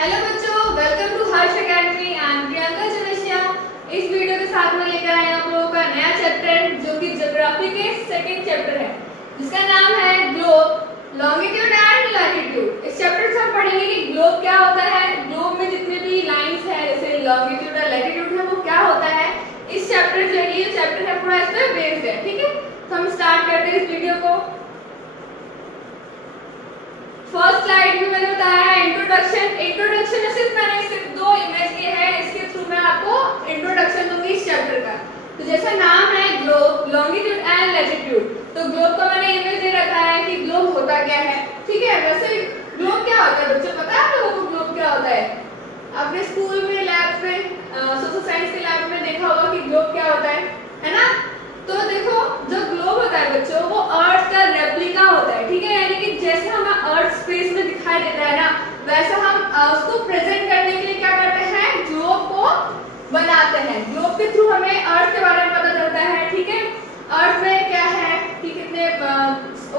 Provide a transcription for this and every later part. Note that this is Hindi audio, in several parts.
हेलो बच्चों, welcome to Harsh academy. I am Priyanka Chaurasia. इस वीडियो के साथ में लेकर आए आप लोगों का नया चैप्टर जो कि ज्योग्राफी के सेकंड चैप्टर है, जिसका नाम है ग्लोब, लॉन्गिट्यूड एंड लैटिट्यूड। इस चैप्टर से हम पढ़ेंगे कि ग्लोब क्या होता है, ग्लोब में जितने भी लाइंस है जैसे लॉन्गिट्यूड और लैटिट्यूड है वो क्या होता है। इस चैप्टर जो ये चैप्टर है पूरा इस पर बेस्ड है। ठीक है, तो हम स्टार्ट करते हैं इस वीडियो को। फर्स्ट स्लाइड में मैंने बताया है इंट्रोडक्शन। इंट्रोडक्शन में सिर्फ दो इमेज लिए हैं, इसके थ्रू मैं आपको इंट्रोडक्शन दूंगी इस चैप्टर का। तो जैसा नाम है ग्लोब, लॉन्गिट्यूड एंड लैटिट्यूड, तो ग्लोब का मैंने इमेज दे रखा है कि ग्लोब होता क्या है। ठीक है, वैसे ग्लोब क्या होता है बच्चों, पता है आप लोगों को ग्लोब क्या होता है? आपने स्कूल में लैब में सोशल साइंस के लैब में देखा होगा कि ग्लोब क्या होता है ना। तो देखो, जो ग्लोब होता है बच्चों वो अर्थ का रेप्लिका होता है। ठीक है, यानी कि जैसे हमें अर्थ स्पेस में दिखाई देता है ना, वैसा हम उसको प्रेजेंट करने के लिए क्या करते हैं, ग्लोब को बनाते हैं। ग्लोब के थ्रू हमें अर्थ के बारे में पता चलता है। ठीक है, अर्थ में क्या है कि कितने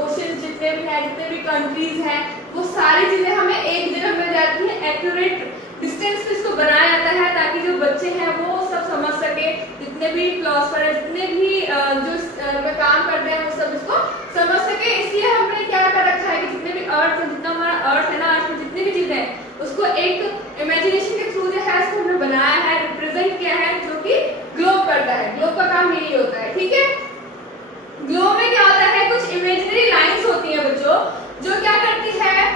ओशन जितने भी हैं, जितने भी कंट्रीज हैं, वो सारी चीजें हमें एक जगह मिल जाती है। एक्यूरेट डिस्टेंस पे इसको बनाया जाता है ताकि जो बच्चे हैं वो सब समझ सके, जितने भी फिलोसफर है, जितने भी जो काम करते हैं वो सब इसको समझ सके। इसलिए हमने क्या कर रखा है कि जितने भी अर्थ, जितना हमारा अर्थ है ना, अर्थ में जितनी भी चीजें हैं उसको एक इमेजिनेशन के थ्रू जो है इसको हमने बनाया है, रिप्रेजेंट किया है, जो कि ग्लोब करता है। ग्लोब का काम यही होता है। ठीक है, ग्लोब में क्या होता है, कुछ इमेजिनरी लाइंस होती हैं बच्चों, जो क्या करती है,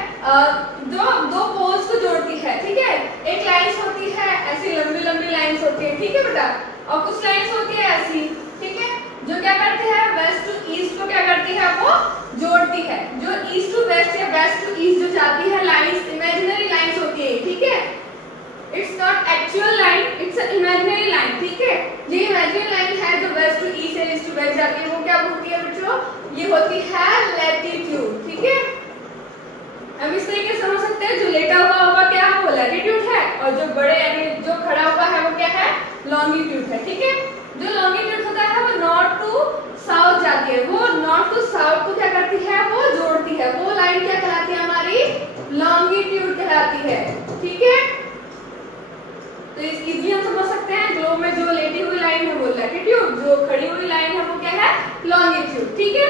जो दो पोल्स को जोड़ती है। ठीक है, एक लाइंस होती है ऐसी लंबी लंबी लाइंस होती है। ठीक है बेटा, और कुछ लाइंस होती है ऐसी, ठीक है, जो क्या करती है, वेस्ट टू ईस्ट को क्या करती है, वो जोड़ती है। जो ईस्ट टू वेस्ट या वेस्ट टू ईस्ट जो जाती है लाइंस, इमेजिनरी लाइंस होती है। ठीक है, it's not actual line, it's a imaginary line. ठीक है, ये इमेजिनरी लाइन है जो वेस्ट टू ईस्ट या ईस्ट टू वेस्ट जाती है, वो क्या होती है बच्चों, ये होती है लैटिट्यूड। ठीक है, हम इस तरीके से समझ सकते हैं, जो लेटा हुआ होगा क्या, वो लैटिट्यूड है, और जो बड़े यानी जो खड़ा हुआ है वो क्या है, लॉन्गिट्यूड है। ठीक है, जो लॉन्गिट्यूड होता है वो नॉर्थ टू साउथ जाती है, वो नॉर्थ टू साउथ को क्या करती है, वो जोड़ती है। वो लाइन क्या कहलाती है, हमारी लॉन्गिट्यूड कहलाती है। ठीक है, तो इजीली हम समझ सकते हैं, ग्लोब में जो लेटी हुई लाइन है वो लैटिट्यूड, जो खड़ी हुई लाइन है वो क्या है, लॉन्गिट्यूड। ठीक है,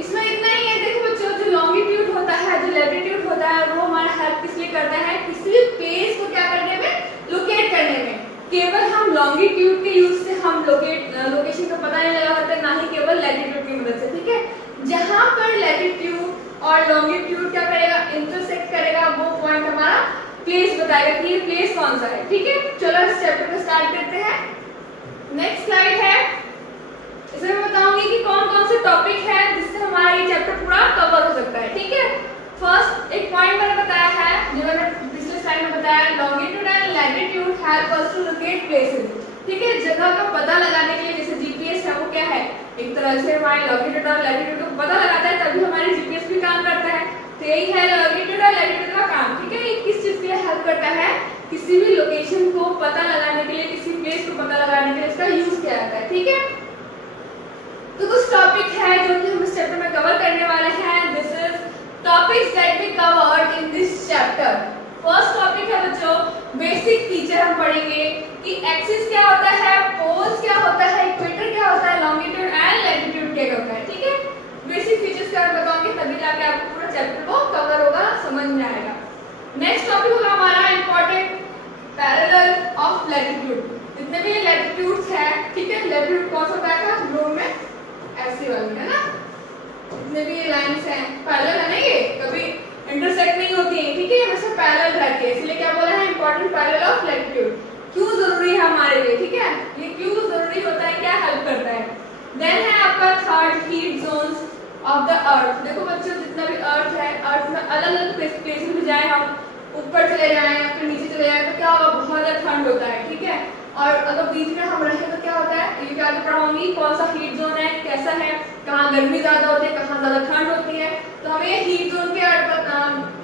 इसमें इतना ही है। देखो बच्चों, जो लॉन्गिट्यूड होता है, जो लैटिट्यूड होता है, वो हमारा हेल्प किस लिए करता है, किसी भी प्लेस को क्या करने में, लोकेट करने में। केवल हम लॉन्गिट्यूड के यूज से हम लोकेशन का पता नहीं लगा सकते, ना ही केवल लैटिट्यूड की मदद से। ठीक है, जहां पर लैटिट्यूड और लॉन्गिट्यूड क्या करेगा, इंटरसेक्ट करेगा, वो पॉइंट हमारा प्लेस बताएगा कि ये प्लेस कौन सा है। ठीक है, चलो इस चैप्टर को स्टार्ट करते हैं। नेक्स्ट स्लाइड है, इसमें मैं बताऊंगी कि कौन कौन से टॉपिक है जिससे हमारा ये चैप्टर पूरा कवर हो सकता है। ठीक है, फर्स्ट एक पॉइंट मैंने बताया है, जो मैंने पिछले स्लाइड में बताया, longitude and latitude help us to locate places. ठीक है, जगह का पता लगाने के लिए, जैसे जीपीएस है वो क्या है, एक तरह से हमारे लॉन्गिट्यूड और लैटिट्यूड को पता लगाता है, तभी हमारी जीपीएस भी काम करता है। तो यही है लॉन्गिट्यूड और लैटिट्यूड का काम। ठीक है, ये किस चीज के लिए हेल्प करता है, किसी भी लोकेशन को पता लगाने के लिए, किसी प्लेस को पता लगाने के लिए इसका यूज किया जाता है। ठीक है, तो कुछ टॉपिक है जो कि हम इस चैप्टर में कवर करने वाले हैं। This is topics that we covered in this chapter. First topic है बच्चों, बेसिक फीचर हम पढ़ेंगे कि एक्सिस क्या होता है, पोल्स क्या होता है, इक्वेटर क्या होता है, लॉन्गिट्यूड एंड लैटिट्यूड क्या होता है। ठीक है, बेसिक फीचर्स का बताऊंगी, तभी जाके आपको पूरा चैप्टर को कवर होगा, समझ में आएगा। नेक्स्ट टॉपिक होगा हमारा इंपॉर्टेंट, पैरेलल ऑफ लैटिट्यूड। जितने भी लैटिट्यूड्स है, ठीक है, लैटिट्यूड कौन सा होता है ग्लोब में, ऐसी वाली है ना, जितने भी लाइंस हैं पैरेलल है ना, ये कभी इंटरसेक्ट नहीं होती है। ठीक है, वैसे पैरेलल रहती है, इसलिए क्या बोला है, इंपॉर्टेंट पैरेलल ऑफ लैटिट्यूड। क्यों जरूरी है हमारे लिए, ठीक है, ये क्यों जरूरी होता है, क्या हेल्प करता है। देन है आपका third, heat zones of the earth. देखो बच्चों, जितना भी अर्थ है, अर्थ में अलग अलग प्लेसेस में जाए, हम ऊपर चले जाएं या फिर नीचे चले जाएं, तो क्या होगा, बहुत ज्यादा ठंड होता है। ठीक है, और अगर बीच में हम रहे तो क्या होता है, ये क्या पढ़ाऊंगी, कौन सा हीट जोन है, कैसा है, कहाँ गर्मी ज्यादा होती है, कहाँ ज्यादा ठंड होती है। तो हमें ये हीट जोन के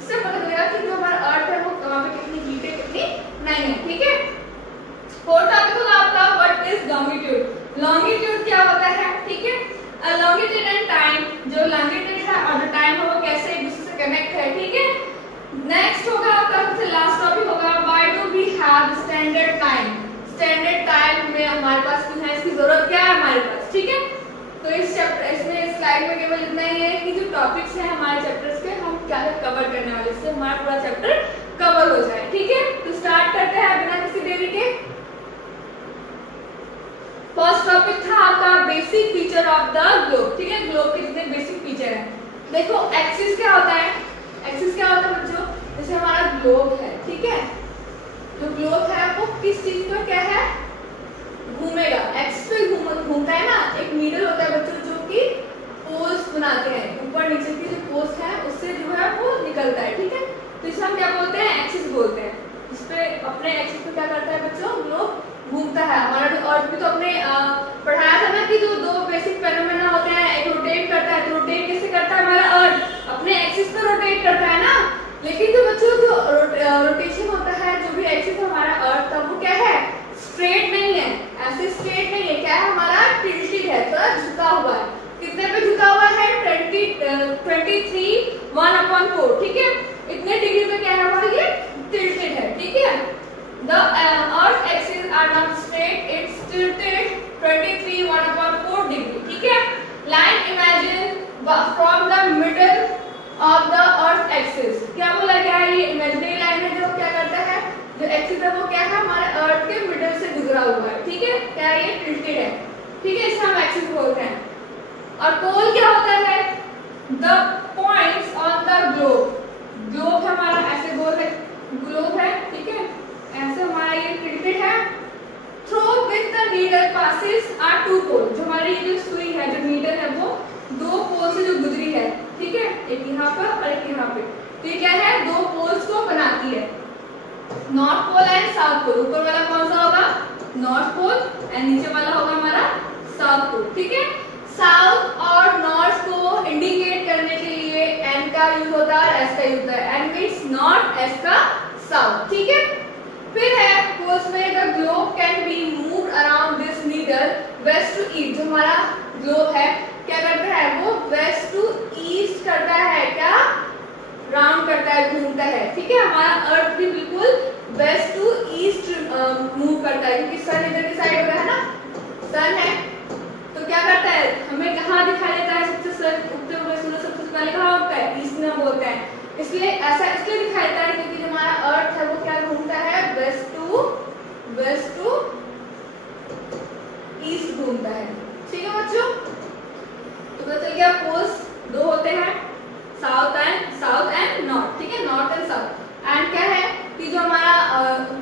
से पता चलेगा कि जो हमारा अर्थ है वो कहाँ पे कितनी हीट है, कितनी नहीं है। ठीक है, फोर्थ टॉपिक होगा आपका, व्हाट इज लॉन्गिट्यूड। लॉन्गिट्यूड क्या होता है, ठीक है, लॉन्गिट्यूड एंड टाइम, जो लॉन्गिट्यूड है और जो टाइम है वो कैसे एक दूसरे से कनेक्ट है। ठीक है, नेक्स्ट होगा आपका सबसे लास्ट टॉपिक जरूरत क्या है हमारे पास, ठीक है। तो इस चैप्टर इसमें स्लाइड में केवल इतना ही है कि जो टॉपिक्स हैं हमारे चैप्टर्स के हम क्या क्या कवर करने वाले, इससे हमारा पूरा चैप्टर कवर हो जाए, ठीक है। तो स्टार्ट करते हैं बिना किसी देरी के। फर्स्ट टॉपिक था आपका basic feature of the globe, ठीक है। ग्लोब के जितने बेसिक फीचर हैं, देखो एक्सिस क्या होता है, एक्सिस क्या होता है बच्चों, जैसे हमारा ग्लोब है, ठीक है। जो ग्लोब है वो किस चीज पर क्या है, घूमेगा, एक्सिस पे घूमता है ना। एक नीडल होता है बच्चों जो कि पोल्स बनाते हैं, ऊपर नीचे की जो पोल्स है उससे जो है वो निकलता है, ठीक है। तो इसे हम क्या बोलते हैं, एक्सिस बोलते हैं। इस पे अपने एक्सिस पे क्या करता है बच्चों, ग्लोब घूमता है। हमारा जो अर्थ भी तो अपने पढ़ाया था ना कि जो दो बेसिक फेनोमेना होते हैं, एक रोटेट करता है, तो रोटेट कैसे करता है हमारा अर्थ, अपने एक्सिस पे रोटेट करता है ना। लेकिन जो बच्चों जो रोटेशन होता है, जो भी एक्सिस हमारा अर्थ का, वो क्या है, स्ट्रेट नहीं है, ऐसे स्ट्रेट नहीं है, क्या है हमारा, टिल्टेड है, थोड़ा झुका हुआ है। कितने पे झुका हुआ है, 23 1/4, ठीक है। इतने डिग्री पे क्या है हमारा, ये टिल्टेड है, ठीक है। The Earth axis are not straight; it's tilted 23 1/4 degree. ठीक है? Line imagine from the middle of the Earth axis. क्या बोला गया है, ये imaginary line है जो क्या करता है, जो एक्सिस है वो क्या है हमारे अर्थ के मिडल से गुजरा हुआ है, ठीक है। क्या ये टिल्टेड है, ठीक है, इसे हम एक्सिस बोलते हैं। और पोल क्या होता है, the points on the globe. Globe हमारा ऐसे गोल है, ग्लोब है, ठीक है, ऐसे हमारा ये टिल्टेड है। Through which the needle passes are to pole, जो हमारी ये जो सुई है, जो नीडल है वो दो पोल से जो गुजरी है, ठीक है, एक यहाँ पर और एक यहाँ पे। तो ये क्या है, दो पोल्स को बनाती है, north pole and south pole. ऊपर वाला कौन सा होगा, नॉर्थ पोल, एंड नीचे वाला होगा हमारा साउथ पोल, ठीक है। साउथ और नॉर्थ को इंडिकेट करने के लिए एन का यूज होता है और एस का यूज होता है, एन मींस नॉर्थ, एस का साउथ, ठीक है। फिर है पोल्स में, the globe can be moved around this needle west to east. जो हमारा ग्लोब है क्या करता है, वो वेस्ट टू ईस्ट करता है, क्या राउंड करता है, घूमता है, ठीक है। हमारा अर्थ भी बिल्कुल वेस्ट टू ईस्ट मूव करता है, क्योंकि सन इधर की साइड होता है ना, सन है तो क्या करता है, हमें कहाँ दिखाई देता है सबसे, सन उगते हुए सूरज सबसे पहले कहाँ उगता है, ईस्ट में बोलते हैं। इसलिए ऐसा इसलिए दिखाई देता है क्योंकि जो हमारा अर्थ है वो क्या घूमता है, वेस्ट टू ईस्ट घूमता है, ठीक है बच्चों। तो पता चल गया पोल्स दो होते हैं, साउथ एंड नॉर्थ, ठीक है, नॉर्थ एंड साउथ। एंड क्या है कि जो हमारा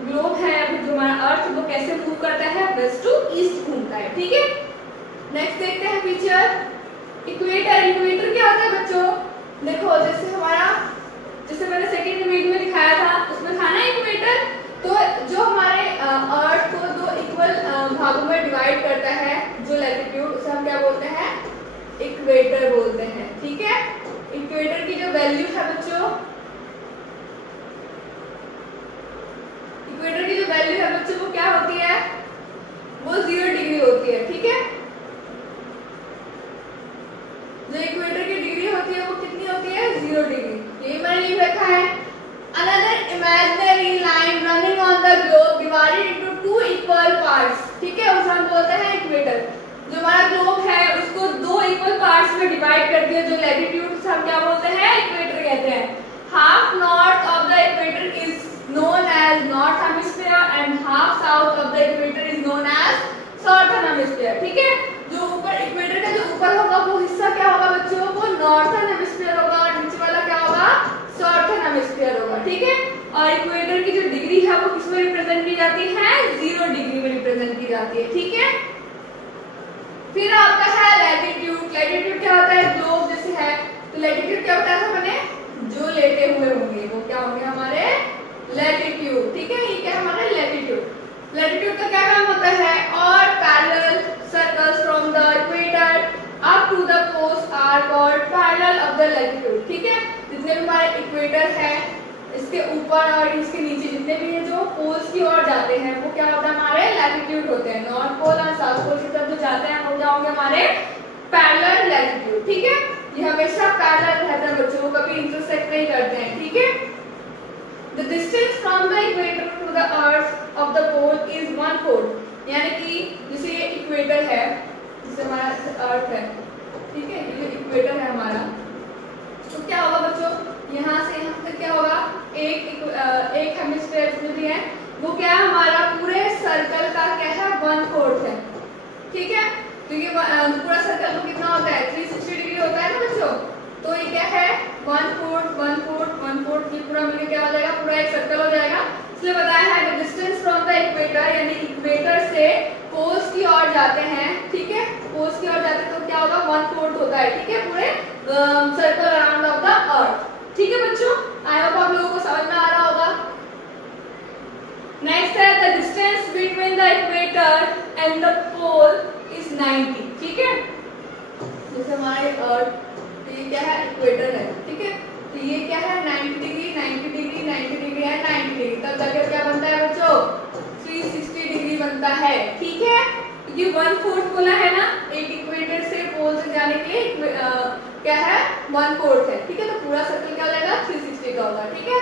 ग्लोब है, जो हमारा अर्थ वो कैसे मूव करता है, वेस्ट टू ईस्ट घूमता है, ठीक है। नेक्स्ट देखते हैं फीचर इक्वेटर। इक्वेटर क्या होता है बच्चों, देखो जैसे मैंने सेकंड वीडियो में दिखाया था, उसमें था ना इक्वेटर। तो जो हमारे अर्थ को दो इक्वल भागों में डिवाइड करता है, जो लैटिट्यूड, उसे हम क्या बोलते हैं, इक्वेटर बोलते हैं, ठीक है। इक्वेटर की जो वैल्यू है बच्चों, इक्वेटर की जो वैल्यू है बच्चों वो क्या होती है, वो 0 डिग्री होती है, ठीक है। जो इक्वेटर की डिग्री होती है वो कितनी होती है, 0 डिग्री। ये मैंने लिख रखा है, another imaginary line running on the globe divided into 2 equal parts, ठीक है, उसे हम बोलते हैं इक्वेटर। जो हमारा ग्लोब है उसको 2 इक्वल पार्ट्स में डिवाइड कर दिया, जो लैटिट्यूड से हम क्या बोलते हैं, इक्वेटर कहते हैं। Half north of the equator is known as north hemisphere and half south of the equator is known as southern hemisphere, ठीक है। जो ऊपर इक्वेटर का जो ऊपर होगा वो हिस्सा क्या होगा बच्चों, वो नॉर्थर्न हेमिस्फीयर होगा, और नीचे वाला क्या होगा, साउथर्न हेमिस्फीयर होगा, ठीक है। और इक्वेटर की जो डिग्री है वो किसमें रिप्रेजेंट की जाती है, 0 डिग्री में रिप्रेजेंट की जाती है, ठीक है। फिर आपका है लैटिट्यूड। लैटिट्यूड क्या होता है, ग्लोब जैसे है, तो लैटिट्यूड क्या होता है मैंने, जो लेटे हुए होंगे वो क्या होंगे हमारे लैटिट्यूड, ठीक है। ये क्या है हमारा लैटिट्यूड। लैटिट्यूड का क्या काम होता है, और parallel circles from the equator up to the poles are called parallel of the latitude, ठीक है। जितने भी हमारे इक्वेटर है, इसके ऊपर और इसके नीचे जितने भी हैं जो पोल्स की ओर जाते हैं, वो क्या होता है, हमारे लैटिट्यूड होते हैं। नॉर्थ पोल और साउथ पोल की तरफ जो जाते हैं वो क्या होंगे, हमारे पैरेलल लैटिट्यूड, ठीक है। ये हमेशा पैरेलल रहता है बच्चों, कभी इंटरसेक्ट नहीं करते हैं, ठीक है। The distance from the equator to the earth of the pole is 1/4. यानी कि जैसे ये इक्वेटर है, जैसे हमारा अर्थ है, ठीक है, ये इक्वेटर है हमारा, तो क्या होगा बच्चों, यहाँ से यहाँ तक क्या होगा, एक हेमिस्फीयर जो भी है वो क्या है हमारा पूरे सर्कल का क्या है 1/4 है, ठीक है, क्योंकि पूरा सर्कल को कितना होता है 360 डिग्री होता है ना बच्चों, तो ये क्या है 1/4 ये पूरा मिलकर क्या हो जाएगा, पूरा एक सर्कल हो जाएगा। इसलिए बताया है डिस्टेंस फ्रॉम द इक्वेटर, यानी इक्वेटर से पोल्स की ओर जाते हैं, ठीक है, पोल्स की ओर जाते हैं तो क्या होगा 1/4 होता है, ठीक है, पूरे circle around of the earth, ठीक है बच्चों। आई होप आप लोगों को समझ में आ रहा होगा। नेक्स्ट है the distance between the equator and the pole is 90, ठीक है, जैसे हमारे अर्थ, तो ये क्या है इक्वेटर है, ठीक है, तो ये क्या है 90 डिग्री है 90 डिग्री, तब जाकर क्या बनता है बच्चों 360 डिग्री बनता है, ठीक है, क्योंकि 1/4 बोला है ना, एक इक्वेटर से पोल तक जाने के लिए क्या है 1/4 है, ठीक है, तो पूरा सर्कल क्या हो जाएगा 360 का होगा, ठीक है।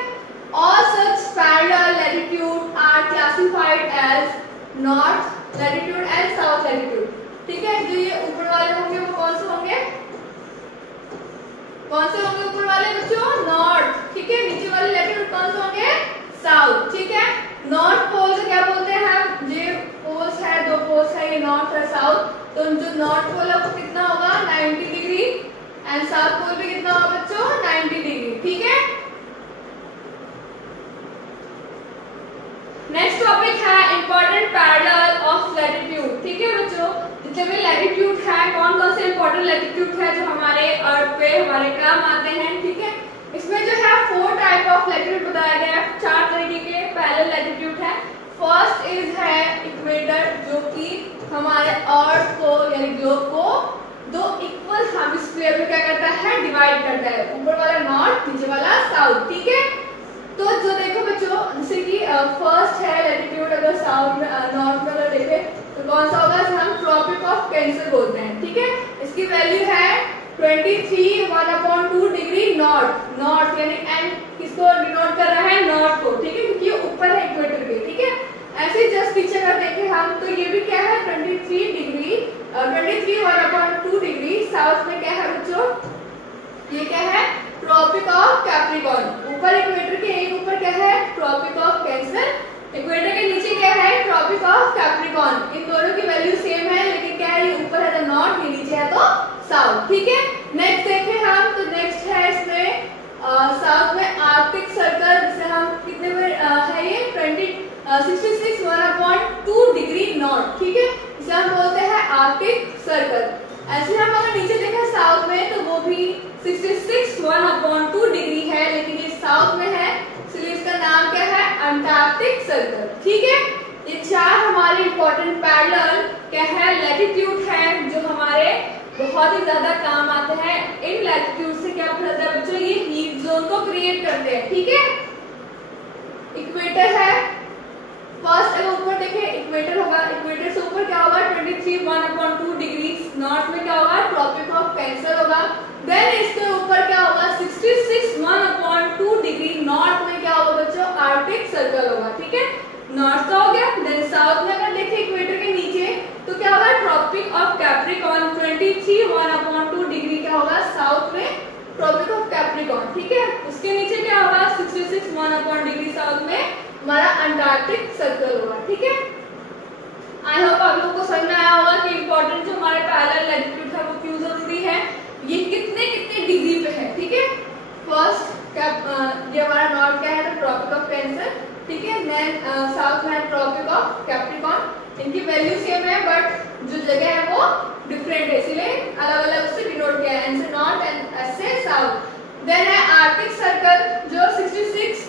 All such parallel latitude are classified as north latitude and south latitude, ठीक है, जो ये ऊपर वाले होंगे वो कौन से होंगे, ऊपर वाले बच्चों नॉर्थ, ठीक है, नीचे वाले लैटिट्यूड कौन से होंगे साउथ, ठीक है। नॉर्थ पोल से क्या बोलते हैं हम, ये पोल्स है, 2 पोल्स है, ये नॉर्थ और साउथ, तो जो नॉर्थ पोल है वो कितना होगा 90 डिग्री एंड साउथ पोल भी कितना होगा बच्चों 90 डिग्री, ठीक है। नेक्स्ट टॉपिक है इंपॉर्टेंट पैरेलल ऑफ लैटिट्यूड, ठीक है बच्चों, जितने भी लैटिट्यूड है कौन कौन से इंपॉर्टेंट लैटिट्यूड है जो हमारे अर्थ पे हमारे काम आते हैं, ठीक है। इसमें जो है 4 टाइप ऑफ लैटिट्यूड बताया गया है, 4 तरीके के पैरेलल लैटिट्यूड है। फर्स्ट इज है इक्वेटर, जो कि हमारे अर्थ को यानी ग्लोब को 2 इक्वल हेमिस्फीयर में क्या करता है डिवाइड करता है, ऊपर वाला नॉर्थ नीचे वाला साउथ, ठीक है। तो जो देखो बच्चों, जैसे कि फर्स्ट है लैटिट्यूड, अगर साउथ में नॉर्थ में अगर देखें तो कौन सा होगा, हम ट्रॉपिक ऑफ कैंसर बोलते हैं, ठीक है, इसकी वैल्यू है 23 डिग्री नॉर्थ, यानी एंड किसको डिनोट कर रहा है नॉर्थ को, ठीक है, क्योंकि ये ऊपर है इक्वेटर के, ठीक है। ऐसे जस्ट पीछे अगर देखें हम तो ये भी क्या है 23 डिग्री 23 डिग्री साउथ में क्या है बच्चों, ये क्या है ट्रॉपिक ऑफ कैप्रिकॉर्न, ऊपर इक्वेटर के एक ऊपर क्या है ट्रॉपिक ऑफ कैंसर, इक्वेटर के नीचे क्या है ट्रॉपिक ऑफ कैप्रिकॉर्न, इन दोनों की वैल्यू सेम है, लेकिन क्या है ये ऊपर है तो नॉर्थ, ये नीचे है तो साउथ, ठीक है। नेक्स्ट देखें हम तो नेक्स्ट है इसमें साउथ में आर्कटिक सर्कल, जिसे हम कितने में है ये 66 डिग्री नॉर्थ, ठीक है, इसे हम बोलते हैं आर्कटिक सर्कल। ऐसे हम अगर नीचे देखें साउथ में तो वो भी 66 डिग्री है, लेकिन ये साउथ में है, इसलिए इसका नाम क्या है अंटार्कटिक सर्कल, ठीक है। ये 4 हमारे इंपॉर्टेंट पैरेलल क्या है लैटिट्यूड है जो हमारे बहुत ही ज्यादा काम आते हैं। इन लैटिट्यूड से क्या पता चलता है बच्चों, ये हीट जोन को क्रिएट करते हैं, ठीक है। इक्वेटर है फर्स्ट, अगर ऊपर देखें इक्वेटर होगा, इक्वेटर से ऊपर क्या होगा 23 डिग्री, नॉर्थ में क्या होगा ट्रॉपिक ऑफ कैंसर होगा, देन इसके ऊपर क्या होगा 66 डिग्री नॉर्थ में क्या होगा बच्चों आर्कटिक सर्कल होगा, ठीक है, नॉर्थ का हो गया। देन साउथ में अगर देखें इक्वेटर के नीचे तो क्या होगा ट्रॉपिक ऑफ कैप्रिकॉर्न 23 डिग्री क्या होगा साउथ में ट्रॉपिक ऑफ कैप्रिकॉर्न, ठीक है। उसके नीचे क्या होगा 66 डिग्री साउथ में हमारा अंटार्कटिक सर्कल होगा, ठीक है। आई होप आप लोगों को समझ में आया होगा कि इंपॉर्टेंट जो हमारे पैरेलल लैटिट्यूड है वो क्यों जरूरी है, ये कितने डिग्री पे है, ठीक है। फर्स्ट ये हमारा नॉर्थ क्या है तो ट्रॉपिक ऑफ कैंसर, ठीक है, देन साउथ में है ट्रॉपिक ऑफ कैप्रिकॉर्न, इनकी वैल्यू सेम है बट जो जगह है वो डिफरेंट है, इसलिए अलग अलग उससे डिनोट किया है, एन से नॉर्थ एंड एस से साउथ। देन है आर्कटिक सर्कल जो 66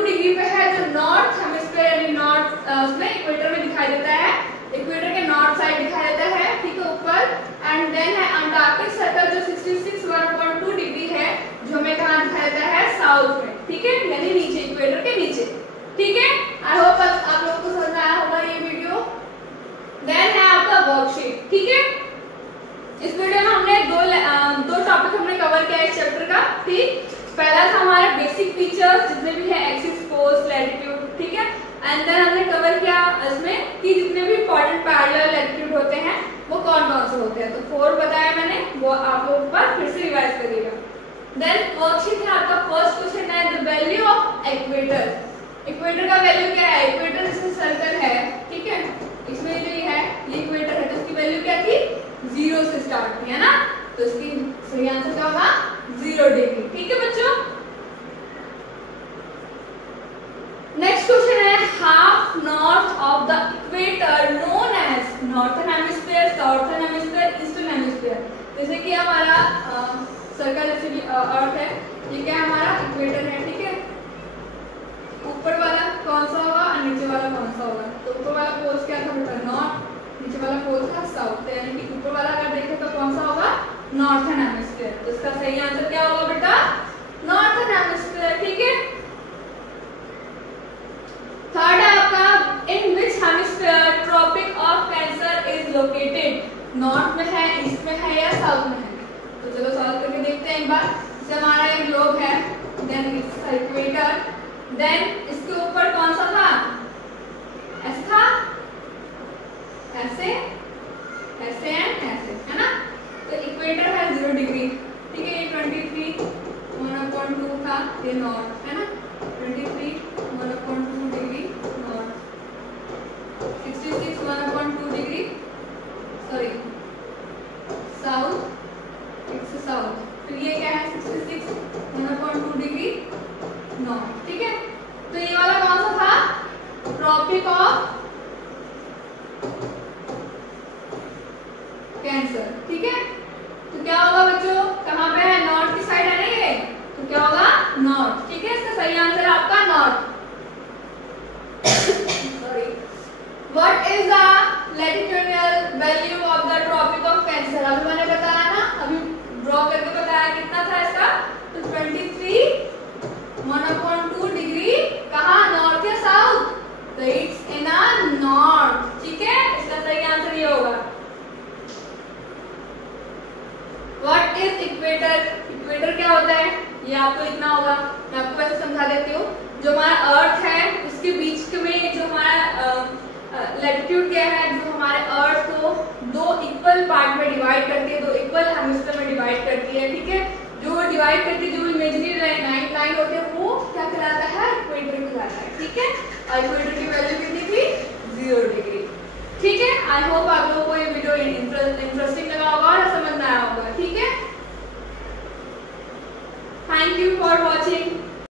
डिग्री पे है, जो नॉर्थ हेमिस्फीयर यानी नॉर्थ उसमें इक्वेटर में दिखाई देता है, इक्वेटर के नॉर्थ साइड दिखाई देता है, ठीक है ऊपर। एंड देन है अंटार्कटिक सर्कल जो 66 डिग्री है, जो हमें कहाँ दिखाई देता है साउथ में, ठीक है, यानी नीचे इक्वेटर के नीचे, ठीक है। आई होप आप लोगों को समझ आया होगा ये वीडियो। देन है आपका वर्कशीट, ठीक है। इस वीडियो में हमने दो टॉपिक हमने कवर किया इस चैप्टर का, ठीक। पहला था हमारे बेसिक फीचर्स जितने भी है एक्सिस, फोर्स, लैटिट्यूड, ठीक है, एंड देन हमने कवर किया इसमें कि देन वर्कशीट में आपका फर्स्ट क्वेश्चन है the value of equator. Equator का वैल्यू क्या है? इक्वेटर जैसे सर्कल है, ठीक है, इसमें जो ये है ये इक्वेटर है, तो इसकी वैल्यू क्या थी? 0 से स्टार्ट की है ना, तो इसकी सही आंसर क्या होगा? 0 डिग्री। ठीक है बच्चों, नेक्स्ट क्वेश्चन है half north of the equator known as northern hemisphere, southern hemisphere, eastern hemisphere. जैसे कि हमारा सर्कल जैसे अर्थ है, ये क्या है? हमारा इक्वेटर है, ठीक है, ऊपर वाला कौन सा होगा और नीचे वाला कौन सा होगा? तो ऊपर वाला पोल क्या था बेटा? नॉर्थ, नीचे वाला पोल था साउथ, यानी कि ऊपर वाला अगर देखें तो कौन सा होगा? Northern hemisphere. तो इसका सही आंसर क्या होगा बेटा? Northern hemisphere. ठीक है, थर्ड है आपका in which hemisphere tropic of cancer is located? North में है, ईस्ट में है या साउथ में है? तो चलो सॉल्व करके देखते हैं एक बार। जैसे हमारा ये ग्लोब है, देन इट्स इक्वेटर, देन इसके ऊपर कौन सा था? ऐसे था, ऐसे, ऐसे एंड ऐसे, है ना? तो इक्वेटर है 0 डिग्री, ठीक है, ये 23 1/2 था, ये नॉर्थ है ना, 23 1/2 degree north, 66 1/2 degree sorry south, it's south, फिर ये क्या है? 66 1/2 डिग्री नॉर्थ। ठीक है, तो ये वाला कौन सा था? Tropic of cancer. ठीक है, तो क्या होगा बच्चों? कहाँ पे है? नॉर्थ की साइड है ना ये, तो क्या होगा? नॉर्थ। ठीक है, इसका सही आंसर है आपका north. Sorry, what is the latitudinal value of the tropic of cancer? अभी मैंने बताया ना, अभी ड्रॉ करके बताया कितना था इसका? तो 23 1/2 डिग्री, कहाँ? नॉर्थ या साउथ? तो इट्स इन अ नॉर्थ। ठीक है, इसका सही आंसर ये होगा। What is equator? इक्वेटर क्या होता है? ये आपको इतना होगा, मैं आपको वैसे समझा देती हूँ। जो हमारा अर्थ है उसके बीच में जो हमारा लैटिट्यूड क्या है, जो हमारे अर्थ को 2 इक्वल पार्ट में डिवाइड करती है, 2 इक्वल हेमिस्फीयर में डिवाइड करती है। ठीक है, जो डिवाइड करती है, जो इमेजिनरी लाइन होती है, वो क्या कहलाता है? इक्वेटर कहलाता है। ठीक है, और इक्वेटर की वैल्यू कितनी थी? 0 डिग्री। ठीक है, आई होप आप लोगों को ये वीडियो इंटरेस्टिंग लगा होगा और समझ में आया होगा। ठीक है, थैंक यू फॉर वॉचिंग।